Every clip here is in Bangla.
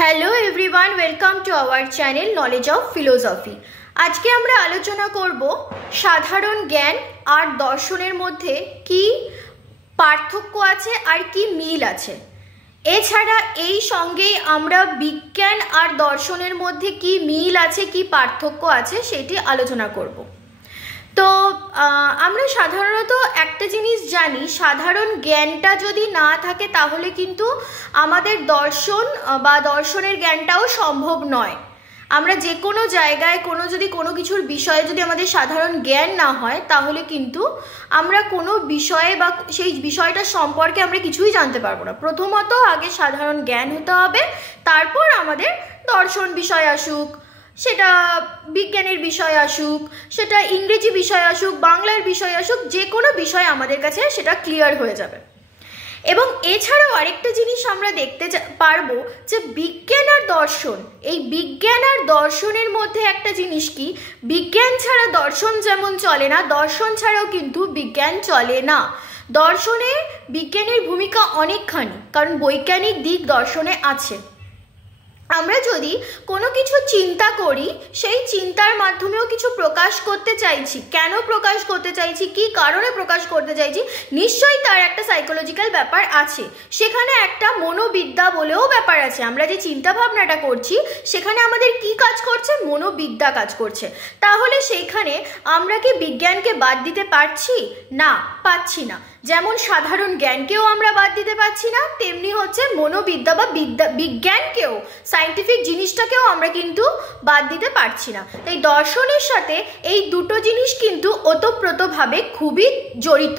Hello everyone, welcome to our channel knowledge of philosophy. আজকে আমরা আলোচনা করব সাধারণ জ্ঞান আর দর্শনের মধ্যে কি পার্থক্য আছে আর কি মিল আছে। এছাড়া এই সঙ্গে আমরা বিজ্ঞান আর দর্শনের মধ্যে কি মিল আছে, কি পার্থক্য আছে সেটি আলোচনা করব। তো আমরা সাধারণত একটা জিনিস জানি, সাধারণ জ্ঞানটা যদি না থাকে তাহলে কিন্তু আমাদের দর্শন বা দর্শনের জ্ঞানটাও সম্ভব নয়। আমরা যে কোনো জায়গায় কোনো কিছুর বিষয়ে যদি আমাদের সাধারণ জ্ঞান না হয় তাহলে কিন্তু আমরা কোনো বিষয়ে বা সেই বিষয়টা সম্পর্কে আমরা কিছুই জানতে পারবো না। প্রথমত আগে সাধারণ জ্ঞান হতে হবে, তারপর আমাদের দর্শন বিষয় আসুক, সেটা বিজ্ঞানের বিষয় আসুক, সেটা ইংরেজি বিষয় আসুক, বাংলার বিষয় আসুক, যে কোনো বিষয় আমাদের কাছে সেটা ক্লিয়ার হয়ে যাবে। এবং এছাড়াও আরেকটা জিনিস আমরা দেখতে পারবো যে বিজ্ঞান আর দর্শন, এই বিজ্ঞান আর দর্শনের মধ্যে একটা জিনিস কি, বিজ্ঞান ছাড়া দর্শন যেমন চলে না, দর্শন ছাড়াও কিন্তু বিজ্ঞান চলে না। দর্শনে বিজ্ঞানের ভূমিকা অনেকখানি, কারণ বৈজ্ঞানিক দিক দর্শনে আছে। আমরা যদি কোনো কিছু চিন্তা করি, সেই চিন্তার মাধ্যমেও কিছু প্রকাশ করতে চাইছি, কেন প্রকাশ করতে চাইছি, কি কারণে প্রকাশ করতে চাইছি, নিশ্চয়ই তার একটা সাইকোলজিক্যাল ব্যাপার আছে, সেখানে একটা মনোবিদ্যা বলেও ব্যাপার আছে। আমরা যে চিন্তা ভাবনাটা করছি সেখানে আমাদের কি কাজ করছে, মনোবিদ্যা কাজ করছে। তাহলে সেইখানে আমরা কি বিজ্ঞানকে বাদ দিতে পারছি? না, পাচ্ছি না। যেমন সাধারণ জ্ঞানকেও আমরা বাদ দিতে পারছি না, তেমনি হচ্ছে মনোবিদ্যা বা বিজ্ঞানকেও, সায়েন্টিফিক জিনিসটাকেও আমরা কিন্তু বাদ দিতে পারছি না। তাই দর্শনের সাথে এই দুটো জিনিস কিন্তু ওতপ্রোতভাবে খুবই জড়িত।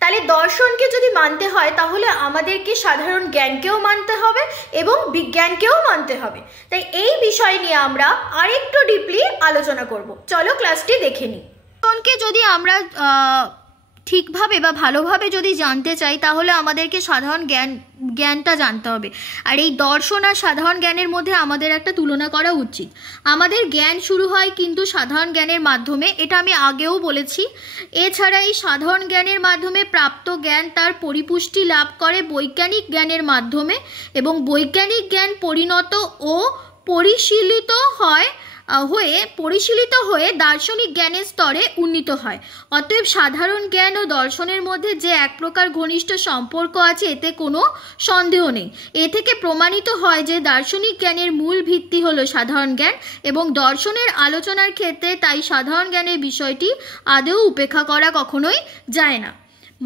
তাহলে দর্শনকে যদি মানতে হয় তাহলে আমাদেরকে সাধারণ জ্ঞানকেও মানতে হবে এবং বিজ্ঞানকেও মানতে হবে। তাই এই বিষয় নিয়ে আমরা আরেকটু ডিপলি আলোচনা করব। চলো ক্লাসটি দেখে নিই। দর্শনকে যদি আমরা ঠিকভাবে বা ভালোভাবে যদি জানতে চাই তাহলে আমাদেরকে সাধারণ জ্ঞানটা জানতে হবে। আর এই দর্শন আর সাধারণ জ্ঞানের মধ্যে আমাদের একটা তুলনা করা উচিত। আমাদের জ্ঞান শুরু হয় কিন্তু সাধারণ জ্ঞানের মাধ্যমে, এটা আমি আগেও বলেছি। এছাড়া এই সাধারণ জ্ঞানের মাধ্যমে প্রাপ্ত জ্ঞান তার পরিপুষ্টি লাভ করে বৈজ্ঞানিক জ্ঞানের মাধ্যমে, এবং বৈজ্ঞানিক জ্ঞান পরিণত ও পরিশীলিত হয়ে দার্শনিক জ্ঞানের স্তরে উন্নীত হয়। অতএব সাধারণ জ্ঞান ও দর্শনের মধ্যে যে এক প্রকার ঘনিষ্ঠ সম্পর্ক আছে এতে কোনো সন্দেহ নেই। এ থেকে প্রমাণিত হয় যে দার্শনিক জ্ঞানের মূল ভিত্তি হলো সাধারণ জ্ঞান, এবং দর্শনের আলোচনার ক্ষেত্রে তাই সাধারণ জ্ঞানের বিষয়টি আদৌ উপেক্ষা করা কখনোই যায় না।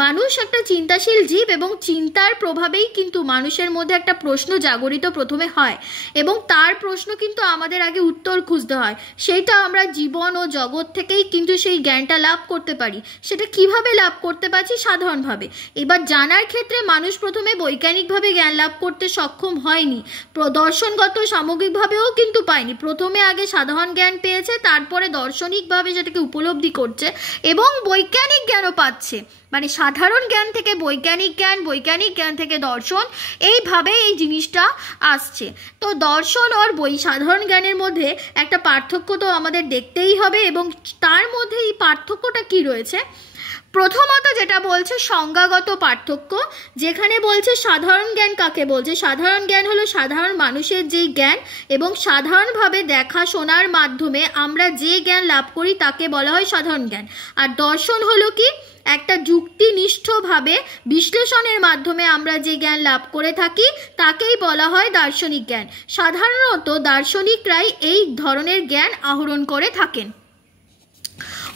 মানুষ একটা চিন্তাশীল জীব, এবং চিন্তার প্রভাবেই কিন্তু মানুষের মধ্যে একটা প্রশ্ন জাগরিত প্রথমে হয়, এবং তার প্রশ্ন কিন্তু আমাদের আগে উত্তর খুঁজতে হয়। সেইটা আমরা জীবন ও জগৎ থেকেই কিন্তু সেই জ্ঞানটা লাভ করতে পারি। সেটা কিভাবে লাভ করতে পারছি? সাধারণভাবে। এবার জানার ক্ষেত্রে মানুষ প্রথমে বৈজ্ঞানিকভাবে জ্ঞান লাভ করতে সক্ষম হয়নি, দর্শনগত সামগ্রিকভাবেও কিন্তু পায়নি। প্রথমে আগে সাধারণ জ্ঞান পেয়েছে, তারপরে দার্শনিকভাবে সেটাকে উপলব্ধি করছে এবং বৈজ্ঞানিক জ্ঞানও পাচ্ছে। মানে সাধারণ জ্ঞান থেকে বৈজ্ঞানিক জ্ঞান, বৈজ্ঞানিক জ্ঞান থেকে দর্শন, এইভাবে এই জিনিসটা আসছে। তো দর্শন আর সাধারণ জ্ঞানের মধ্যে একটা পার্থক্য তো আমাদের দেখতেই হবে, এবং তার মধ্যে এই পার্থক্যটা কি রয়েছে? প্রথমত যেটা বলছে সংজ্ঞাগত পার্থক্য, যেখানে বলছে সাধারণ জ্ঞান কাকে বলছে। সাধারণ জ্ঞান হলো সাধারণ মানুষের যেই জ্ঞান, এবং সাধারণভাবে দেখা শোনার মাধ্যমে আমরা যে জ্ঞান লাভ করি তাকে বলা হয় সাধারণ জ্ঞান। আর দর্শন হলো কি, একটা যুক্তিনিষ্ঠভাবে বিশ্লেষণের মাধ্যমে আমরা যে জ্ঞান লাভ করে থাকি তাকেই বলা হয় দার্শনিক জ্ঞান। সাধারণত দার্শনিকরাই এই ধরনের জ্ঞান আহরণ করে থাকেন।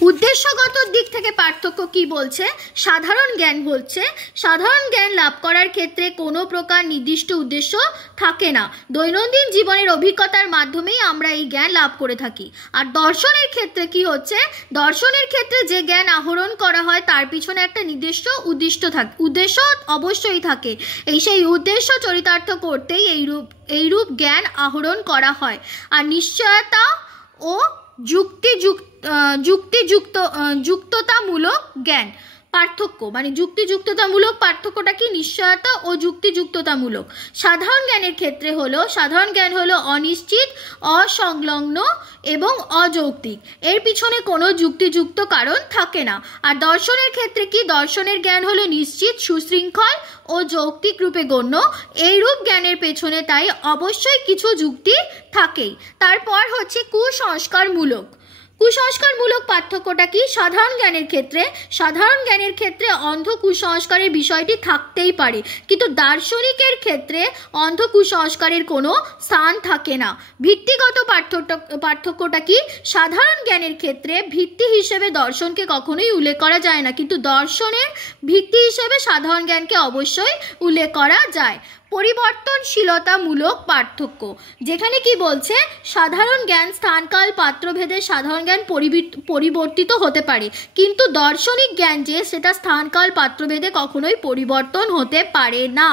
উদ্দেশ্যগত দিক থেকে পার্থক্য কি বলছে? সাধারণ জ্ঞান বলছে সাধারণ জ্ঞান লাভ করার ক্ষেত্রে কোনো প্রকার নির্দিষ্ট উদ্দেশ্য থাকে না, দৈনন্দিন জীবনের অভিজ্ঞতার মাধ্যমেই আমরা এই জ্ঞান লাভ করে থাকি। আর দর্শনের ক্ষেত্রে কি হচ্ছে? দর্শনের ক্ষেত্রে যে জ্ঞান আহরণ করা হয় তার পিছনে একটা নির্দিষ্ট উদ্দেশ্য অবশ্যই থাকে। সেই উদ্দেশ্য চরিতার্থ করতেই এইরূপ জ্ঞান আহরণ করা হয়। আর নিশ্চয়তা ও যুক্তিযুক্ততামূলক জ্ঞান, পার্থক্য মানে যুক্তিযুক্ততামূলক পার্থক্যটা কি? নিশ্চয়তা ও যুক্তিযুক্ততামূলক। সাধারণ জ্ঞানের ক্ষেত্রে হলো সাধারণ জ্ঞান হলো অনিশ্চিত, অসংলগ্ন এবং অযৌক্তিক, এর পিছনে কোনো যুক্তিযুক্ত কারণ থাকে না। আর দর্শনের ক্ষেত্রে কি? দর্শনের জ্ঞান হলো নিশ্চিত, সুশৃঙ্খল ও যৌক্তিক রূপে গণ্য। এই রূপ জ্ঞানের পেছনে তাই অবশ্যই কিছু যুক্তি থাকেই। তারপর হচ্ছে কুসংস্কারমূলক। কুসংস্কারমূলক পার্থক্যটা কি? সাধারণ জ্ঞানের ক্ষেত্রে অন্ধ কুসংস্কারের বিষয়টি থাকতেই পারে, কিন্তু দার্শনিকের ক্ষেত্রে অন্ধ কুসংস্কারের কোনো স্থান থাকে না। ভিত্তিগত পার্থক্যটা কি? সাধারণ জ্ঞানের ক্ষেত্রে ভিত্তি হিসেবে দর্শনকে কখনোই উল্লেখ করা যায় না, কিন্তু দর্শনের ভিত্তি হিসেবে সাধারণ জ্ঞানকে অবশ্যই উল্লেখ করা যায়। পরিবর্তনশীলতামূলক পার্থক্য, যেখানে কি বলছে? সাধারণ জ্ঞান স্থানকাল পাত্রভেদে সাধারণ জ্ঞান পরিবর্তিত হতে পারে, কিন্তু দার্শনিক জ্ঞান যে সেটা স্থানকাল পাত্রভেদে কখনোই পরিবর্তন হতে পারে না।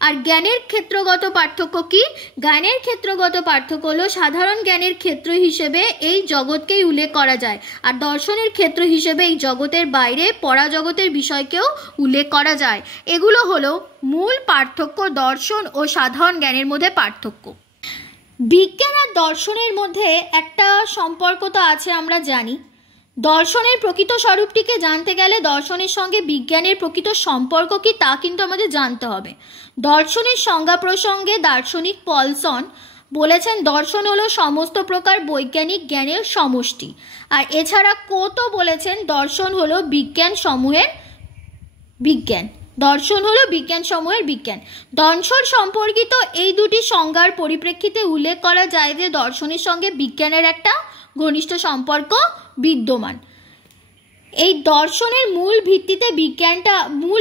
আর জ্ঞানের ক্ষেত্রগত পার্থক্য কি? জ্ঞানের ক্ষেত্রগত পার্থক্য হলো সাধারণ জ্ঞানের ক্ষেত্র হিসেবে এই জগৎকেই উল্লেখ করা যায়, আর দর্শনের ক্ষেত্র হিসেবে এই জগতের বাইরে পরাজগতের বিষয়কেও উল্লেখ করা যায়। এগুলো হলো মূল পার্থক্য দর্শন ও সাধারণ জ্ঞানের মধ্যে পার্থক্য। বিজ্ঞান আর দর্শনের মধ্যে একটা সম্পর্ক তো আছে, আমরা জানি। দর্শনের প্রকৃত স্বরূপটিকে জানতে গেলে দর্শনের সঙ্গে বিজ্ঞানের প্রকৃত সম্পর্ক কি তা কিন্তু আমাদের জানতে হবে। দর্শনের সংজ্ঞা প্রসঙ্গে দার্শনিক পলসন বলেছেন, দর্শন হলো সমস্ত প্রকার বৈজ্ঞানিক জ্ঞানের সমষ্টি। আর এছাড়া কোতো বলেছেন, দর্শন হলো বিজ্ঞান সমূহের বিজ্ঞান। দর্শন সম্পর্কিত এই দুটি সংজ্ঞার পরিপ্রেক্ষিতে উল্লেখ করা যায় যে দর্শনের সঙ্গে বিজ্ঞানের একটা ঘনিষ্ঠ সম্পর্ক বিদ্যমান। এই দর্শনের মূল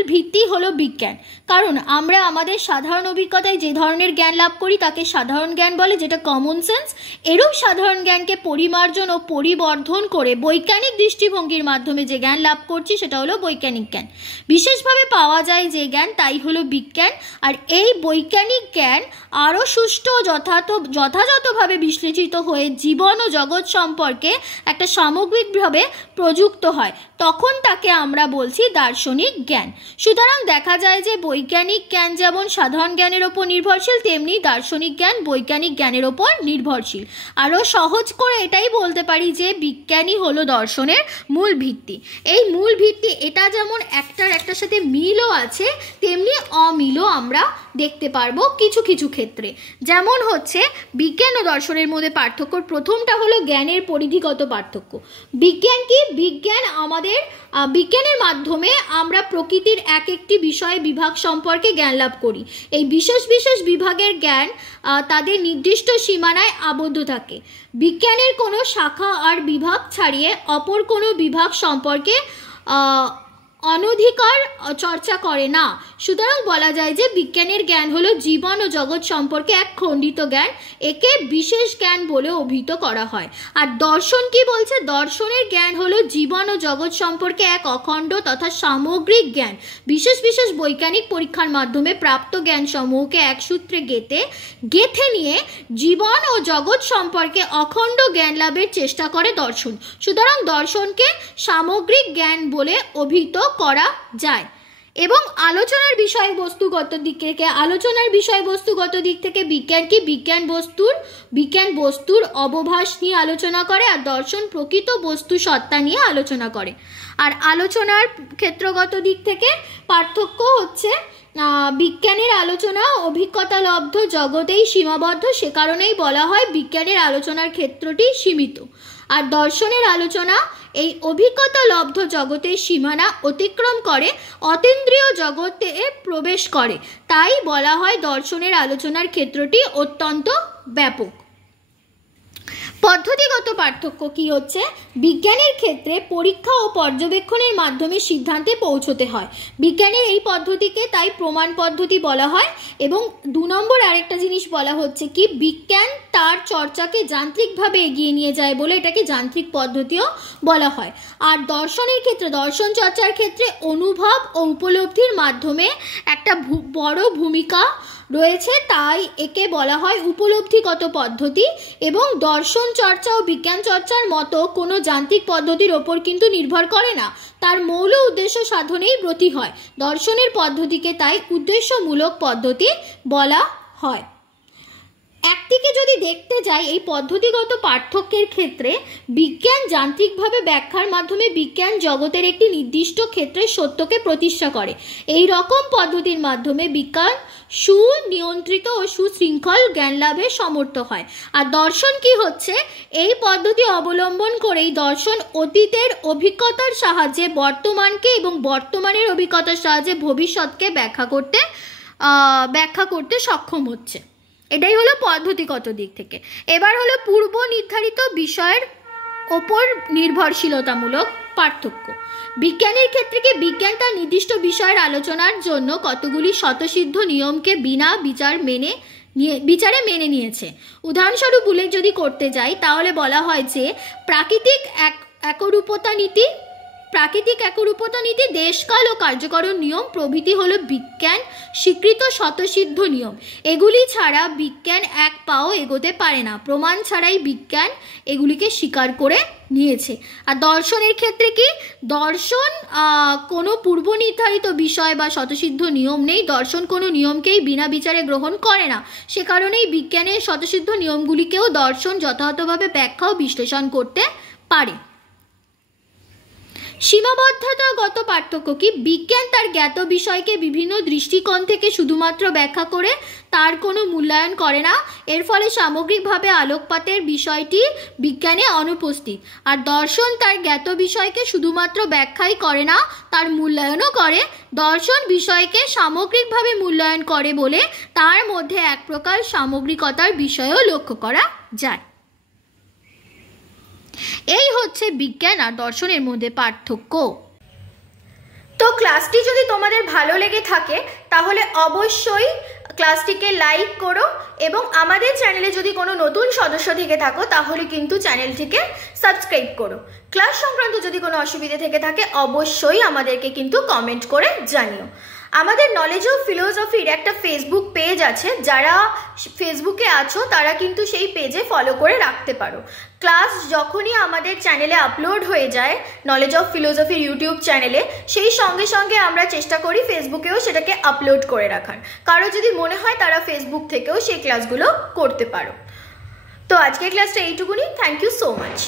ভিত্তি হলো বিজ্ঞান, কারণ আমরা আমাদের সাধারণ অভিজ্ঞতায় যে ধরনের জ্ঞান লাভ করি তাকে সাধারণ জ্ঞান বলে, যেটা কমন সেন্স। এরূপ সাধারণ জ্ঞানকে পরিমার্জন ও পরিবর্ধন করে বৈজ্ঞানিক দৃষ্টিভঙ্গির মাধ্যমে যে জ্ঞান লাভ করছি সেটা হলো বৈজ্ঞানিক জ্ঞান। বিশেষভাবে পাওয়া যায় যে জ্ঞান তাই হলো বিজ্ঞান। আর এই বৈজ্ঞানিক জ্ঞান আরও সুষ্ঠু ও যথাযথভাবে বিশ্লেষিত হয়ে জীবন ও জগৎ সম্পর্কে একটা সামগ্রিকভাবে প্রযুক্ত হয়, তখন তাকে আমরা বলছি দার্শনিক জ্ঞান। সুতরাং দেখা যায় যে বৈজ্ঞানিক জ্ঞান যেমন সাধারণ জ্ঞানের ওপর নির্ভরশীল, তেমনি দার্শনিক জ্ঞান বৈজ্ঞানিক জ্ঞানের ওপর নির্ভরশীল। আরও সহজ করে এটাই বলতে পারি যে বিজ্ঞানই হলো দর্শনের মূল ভিত্তি। এই মূল ভিত্তি এটা যেমন একটার সাথে মিলও আছে, তেমনি অমিলও আমরা দেখতে পারবো কিছু কিছু ক্ষেত্রে। যেমন হচ্ছে বিজ্ঞান ও দর্শনের মধ্যে পার্থক্য, প্রথমটা হলো জ্ঞানের পরিধিগত পার্থক্য। বিজ্ঞান কি? বিজ্ঞানের মাধ্যমে আমরা প্রকৃতির এক একটি বিষয়ে বিভাগ সম্পর্কে জ্ঞান লাভ করি। এই বিশেষ বিভাগের জ্ঞান তাদের নির্দিষ্ট সীমানায় আবদ্ধ থাকে। বিজ্ঞানের কোনো শাখা আর বিভাগ ছাড়িয়ে অপর কোনো বিভাগ সম্পর্কে অনধিকার চর্চা করে না। সুতরাং বলা যায় যে বিজ্ঞানের জ্ঞান হলো জীবন ও জগৎ সম্পর্কে এক খণ্ডিত জ্ঞান, একে বিশেষ জ্ঞান বলে অভিহিত করা হয়। আর দর্শন কি বলছে? দর্শনের জ্ঞান হলো জীবন ও জগৎ সম্পর্কে এক অখণ্ড তথা সামগ্রিক জ্ঞান। বিশেষ বৈজ্ঞানিক পরীক্ষার মাধ্যমে প্রাপ্ত জ্ঞান সমূহকে এক সূত্রে গেঁথে নিয়ে জীবন ও জগৎ সম্পর্কে অখণ্ড জ্ঞান লাভের চেষ্টা করে দর্শন। সুতরাং দর্শনকে সামগ্রিক জ্ঞান বলে অভিহিত করা যায়। এবং আলোচনার বিষয়বস্তুগত দিক থেকে বিজ্ঞান কি? বিজ্ঞান বস্তুর অবভাস নিয়ে আলোচনা করে, আর দর্শন প্রকৃত বস্তু সত্তা নিয়ে আলোচনা করে। আর আলোচনার ক্ষেত্রগত দিক থেকে পার্থক্য হচ্ছে বিজ্ঞানের আলোচনা অভিজ্ঞতা লব্ধ জগতেই সীমাবদ্ধ, সে কারণেই বলা হয় বিজ্ঞানের আলোচনার ক্ষেত্রটি সীমিত। আর দর্শনের আলোচনা এই অভিজ্ঞতা লব্ধ জগতের সীমানা অতিক্রম করে অতীন্দ্রিয় জগতে প্রবেশ করে, তাই বলা হয় দর্শনের আলোচনার ক্ষেত্রটি অত্যন্ত ব্যাপক। পদ্ধতিগত পার্থক্য কি হচ্ছে? বিজ্ঞানের ক্ষেত্রে পরীক্ষা ও পর্যবেক্ষণের মাধ্যমে সিদ্ধান্তে পৌঁছতে হয়। বিজ্ঞানের এই পদ্ধতিকে তাই প্রমাণ পদ্ধতি বলা হয়। এবং 2 নম্বর আরেকটা জিনিস বলা হচ্ছে কি, বিজ্ঞান তার চর্চাকে যান্ত্রিকভাবে এগিয়ে নিয়ে যায় বলে এটাকে যান্ত্রিক পদ্ধতিও বলা হয়। আর দর্শনের ক্ষেত্রে, দর্শন চর্চার ক্ষেত্রে অনুভব ও উপলব্ধির মাধ্যমে একটা বড় ভূমিকা রয়েছে, তাই একে বলা হয় উপলব্ধিগত পদ্ধতি এবং দর্শন চর্চা ও বিজ্ঞান চর্চার মতো কোনো যান্ত্রিক পদ্ধতির ওপর কিন্তু নির্ভর করে না, তার মৌল উদ্দেশ্য সাধনেই ব্রতী হয়। দর্শনের পদ্ধতিকে তাই উদ্দেশ্যমূলক পদ্ধতি বলা হয়। একদিকে যদি দেখতে যাই এই পদ্ধতিগত পার্থক্যের ক্ষেত্রে, বিজ্ঞান যান্ত্রিকভাবে ব্যাখ্যার মাধ্যমে বিজ্ঞান জগতের একটি নির্দিষ্ট ক্ষেত্রে সত্যকে প্রতিষ্ঠা করে। এই রকম পদ্ধতির মাধ্যমে বিজ্ঞান সুনিয়ন্ত্রিত ও সুশৃঙ্খল জ্ঞান লাভে সমর্থ হয়। আর দর্শন কি হচ্ছে, এই পদ্ধতি অবলম্বন করেই দর্শন অতীতের অভিজ্ঞতার সাহায্যে বর্তমানকে এবং বর্তমানের অভিজ্ঞতার সাহায্যে ভবিষ্যৎকে ব্যাখ্যা করতে সক্ষম হচ্ছে। এটাই হলো পদ্ধতিগত দিক থেকে। এবার হলো পূর্ব নির্ধারিত বিষয়ের ওপর নির্ভরশীলতামূলক পার্থক্য। বিজ্ঞানের ক্ষেত্রে কি বিজ্ঞান তার নির্দিষ্ট বিষয়ের আলোচনার জন্য কতগুলি স্বতঃসিদ্ধ নিয়মকে বিনা বিচারে মেনে নিয়েছে। উদাহরণস্বরূপ উল্লেখ যদি করতে যাই তাহলে বলা হয় যে প্রাকৃতিক একরূপতা নীতি, দেশকাল ও কার্যকরণ নিয়ম প্রভৃতি হলো বিজ্ঞান স্বীকৃত স্বতঃসিদ্ধ নিয়ম। এগুলি ছাড়া বিজ্ঞান এক পাও এগোতে পারে না। প্রমাণ ছাড়াই বিজ্ঞান এগুলিকে স্বীকার করে নিয়েছে। আর দর্শনের ক্ষেত্রে কি, দর্শন কোনো পূর্ব নির্ধারিত বিষয় বা স্বতঃসিদ্ধ নিয়ম নেই। দর্শন কোনো নিয়মকেই বিনা বিচারে গ্রহণ করে না। সে কারণেই বিজ্ঞানের স্বতঃসিদ্ধ নিয়মগুলিকেও দর্শন যথাযথভাবে ব্যাখ্যা ও বিশ্লেষণ করতে পারে। সীমাবদ্ধতাগত পার্থক্য কি, বিজ্ঞান তার জ্ঞাত বিষয়কে বিভিন্ন দৃষ্টিকোণ থেকে শুধুমাত্র ব্যাখ্যা করে তার কোনো মূল্যায়ন করে না। এর ফলে সামগ্রিকভাবে আলোকপাতের বিষয়টি বিজ্ঞানে অনুপস্থিত। আর দর্শন তার জ্ঞাত বিষয়কে শুধুমাত্র ব্যাখ্যাই করে না, তার মূল্যায়নও করে। দর্শন বিষয়কে সামগ্রিকভাবে মূল্যায়ন করে বলে তার মধ্যে এক প্রকার সামগ্রিকতার বিষয়ও লক্ষ্য করা যায়। এই হচ্ছে বিজ্ঞান আর দর্শনের মধ্যে পার্থক্য। তো ক্লাসটি যদি তোমাদের ভালো লেগে থাকে তাহলে অবশ্যই ক্লাসটিকে লাইক করো এবং আমাদের চ্যানেলে যদি কোনো নতুন সদস্য থেকে থাকো তাহলে কিন্তু চ্যানেলটিকে সাবস্ক্রাইব করো। ক্লাস সংক্রান্ত যদি কোনো অসুবিধা থেকে থাকে অবশ্যই আমাদেরকে কিন্তু কমেন্ট করে জানিও। আমাদের নলেজ অফ ফিলোসফির একটা ফেসবুক পেজ আছে, যারা ফেসবুকে আছো তারা কিন্তু সেই পেজে ফলো করে রাখতে পারো। ক্লাস যখনই আমাদের চ্যানেলে আপলোড হয়ে যায় নলেজ অফ ফিলোসফির ইউটিউব চ্যানেলে, সেই সঙ্গে সঙ্গে আমরা চেষ্টা করি ফেসবুকেও সেটাকে আপলোড করে রাখার। কারো যদি মনে হয় তারা ফেসবুক থেকেও সেই ক্লাসগুলো করতে পারো। তো আজকের ক্লাসটা এইটুকুনি। Thank you so much.